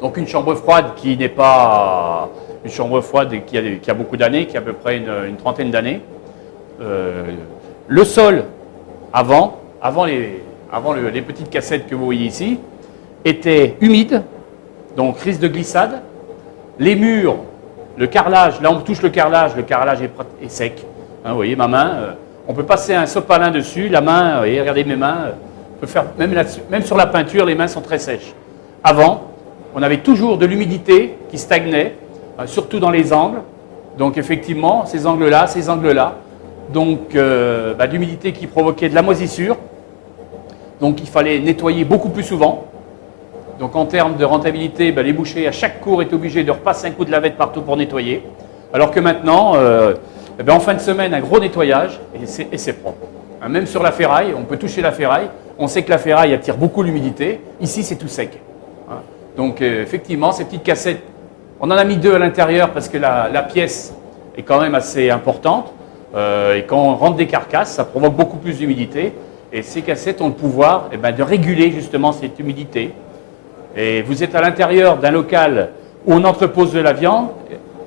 Donc une chambre froide qui n'est pas une chambre froide qui a beaucoup d'années, qui a à peu près une trentaine d'années. Le sol, avant les petites cassettes que vous voyez ici, était humide, donc risque de glissade. Les murs, le carrelage, là on touche le carrelage est sec. Hein, vous voyez ma main, on peut passer un sopalin dessus, la main, vous voyez, regardez mes mains, on peut faire, même sur la peinture, les mains sont très sèches. Avant, on avait toujours de l'humidité qui stagnait, surtout dans les angles. Donc effectivement, ces angles-là, donc d'humidité qui provoquait de la moisissure. Donc il fallait nettoyer beaucoup plus souvent. Donc en termes de rentabilité, les bouchers à chaque cours étaient obligés de repasser un coup de lavette partout pour nettoyer. Alors que maintenant, en fin de semaine, un gros nettoyage et c'est propre. Hein, même sur la ferraille, on peut toucher la ferraille. On sait que la ferraille attire beaucoup l'humidité. Ici, c'est tout sec. Hein. Donc effectivement, ces petites cassettes, on en a mis 2 à l'intérieur parce que la pièce est quand même assez importante. Et quand on rentre des carcasses, ça provoque beaucoup plus d'humidité. Et ces cassettes ont le pouvoir de réguler justement cette humidité. Et vous êtes à l'intérieur d'un local où on entrepose de la viande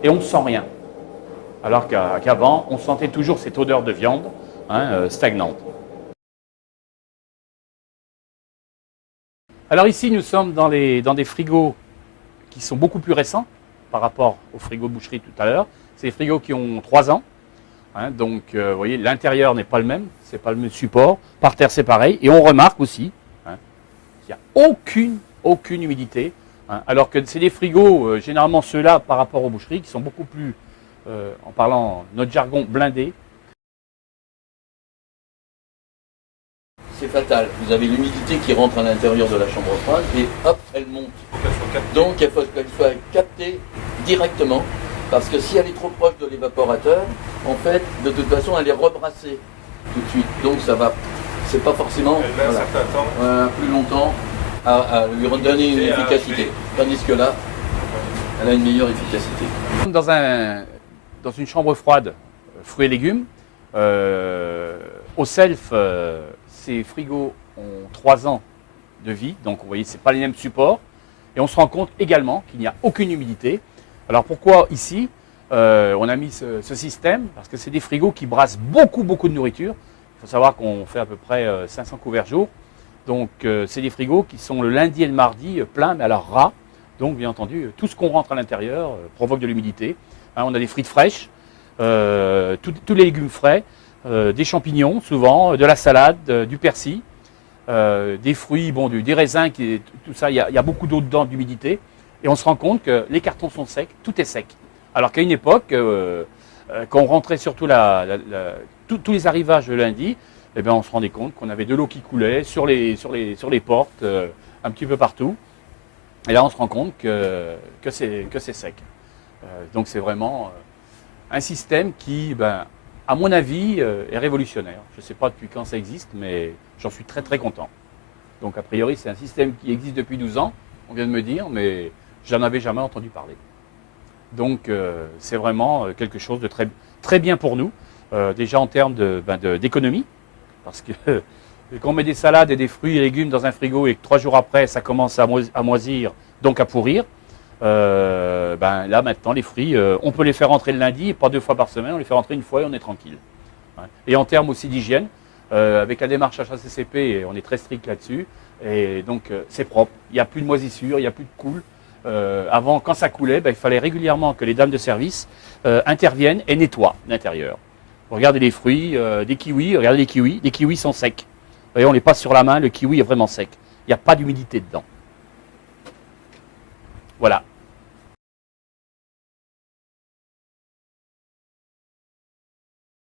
et on ne sent rien. Alors qu'avant, on sentait toujours cette odeur de viande stagnante. Alors ici, nous sommes dans des frigos qui sont beaucoup plus récents par rapport aux frigos de boucherie tout à l'heure. C'est des frigos qui ont 3 ans. Hein, donc, vous voyez, l'intérieur n'est pas le même, c'est pas le même support. Par terre, c'est pareil. Et on remarque aussi qu'il n'y a aucune humidité. Hein, alors que c'est des frigos, généralement ceux-là, par rapport aux boucheries, qui sont beaucoup plus, en parlant notre jargon, blindés. C'est fatal. Vous avez l'humidité qui rentre à l'intérieur de la chambre froide et hop, elle monte. Donc, il faut qu'elle soit captée directement. Parce que si elle est trop proche de l'évaporateur, en fait, de toute façon, elle est rebrassée tout de suite. Donc ça va, c'est pas forcément plus longtemps à lui redonner une efficacité. Tandis que là, elle a une meilleure efficacité. Dans une chambre froide, fruits et légumes, au self, ces frigos ont 3 ans de vie. Donc vous voyez, ce n'est pas les mêmes supports. Et on se rend compte également qu'il n'y a aucune humidité. Alors pourquoi ici, on a mis ce système? Parce que c'est des frigos qui brassent beaucoup de nourriture. Il faut savoir qu'on fait à peu près 500 couverts jour. Donc c'est des frigos qui sont le lundi et le mardi pleins, mais alors ras. Donc bien entendu, tout ce qu'on rentre à l'intérieur provoque de l'humidité. Hein, on a des frites fraîches, tous les légumes frais, des champignons souvent, de la salade, du persil, des fruits, des raisins, tout ça, il y a beaucoup d'eau dedans, d'humidité. Et on se rend compte que les cartons sont secs, tout est sec. Alors qu'à une époque, quand on rentrait surtout tous les arrivages le lundi, on se rendait compte qu'on avait de l'eau qui coulait sur les portes, un petit peu partout. Et là, on se rend compte que c'est sec. Donc c'est vraiment un système qui, à mon avis, est révolutionnaire. Je ne sais pas depuis quand ça existe, mais j'en suis très content. Donc a priori, c'est un système qui existe depuis 12 ans, on vient de me dire, mais je n'en avais jamais entendu parler. Donc c'est vraiment quelque chose de très bien pour nous, déjà en termes d'économie, parce que quand on met des salades et des fruits et légumes dans un frigo et que 3 jours après ça commence à moisir, donc à pourrir, là maintenant les fruits, on peut les faire rentrer le lundi, et pas 2 fois par semaine, on les fait rentrer 1 fois et on est tranquille. Et en termes aussi d'hygiène, avec la démarche HACCP, on est très strict là-dessus, et donc c'est propre, il n'y a plus de moisissure, il n'y a plus de coule. Avant, quand ça coulait, il fallait régulièrement que les dames de service interviennent et nettoient l'intérieur. Regardez les fruits, des kiwis, regardez les kiwis sont secs. Vous voyez, on les passe sur la main, le kiwi est vraiment sec. Il n'y a pas d'humidité dedans. Voilà.